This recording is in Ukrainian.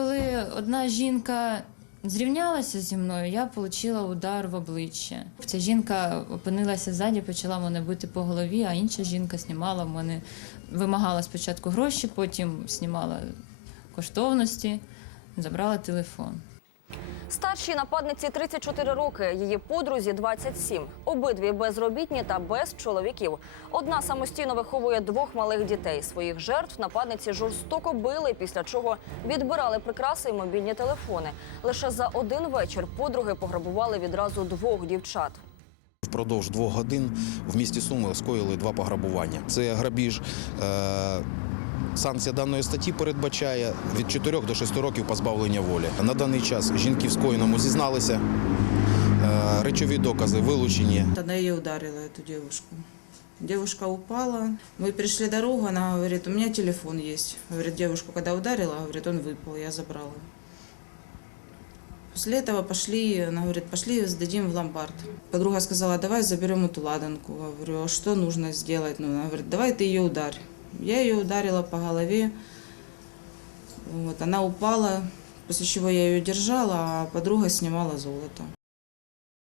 коли одна жінка зрівнялася зі мною, я отримала удар в обличчя. Ця жінка опинилася ззаді, почала мене бити по голові, а інша жінка знімала в мене, вимагала спочатку гроші, потім знімала коштовності, забрала телефон. Старшій нападниці 34 роки, її подрузі 27. Обидві безробітні та без чоловіків. Одна самостійно виховує двох малих дітей. Своїх жертв нападниці жорстоко били, після чого відбирали прикраси і мобільні телефони. Лише за один вечір подруги пограбували відразу двох дівчат. Впродовж двох годин в місті Суми скоїли два пограбування. Це грабіж. Е- Санкція даної статті передбачає від 4 до 6 років позбавлення волі. На даний час жінки в скоєному зізналися, е, речові докази вилучені. Тогда я ударила эту девушку. Девушка упала. Мы перешли дорогу, она говорит, у меня телефон есть. Говорит, девушку когда ударила, говорит, он выпал, я забрала. После этого пошли, она говорит, пошли сдадим в ломбард. Подруга сказала, давай заберем эту ладанку. Я говорю, а что нужно сделать? Ну, она говорит, давай ты ее ударь. Я ее ударила по голове. Вот, она упала, после чего я ее держала, а подруга снимала золото.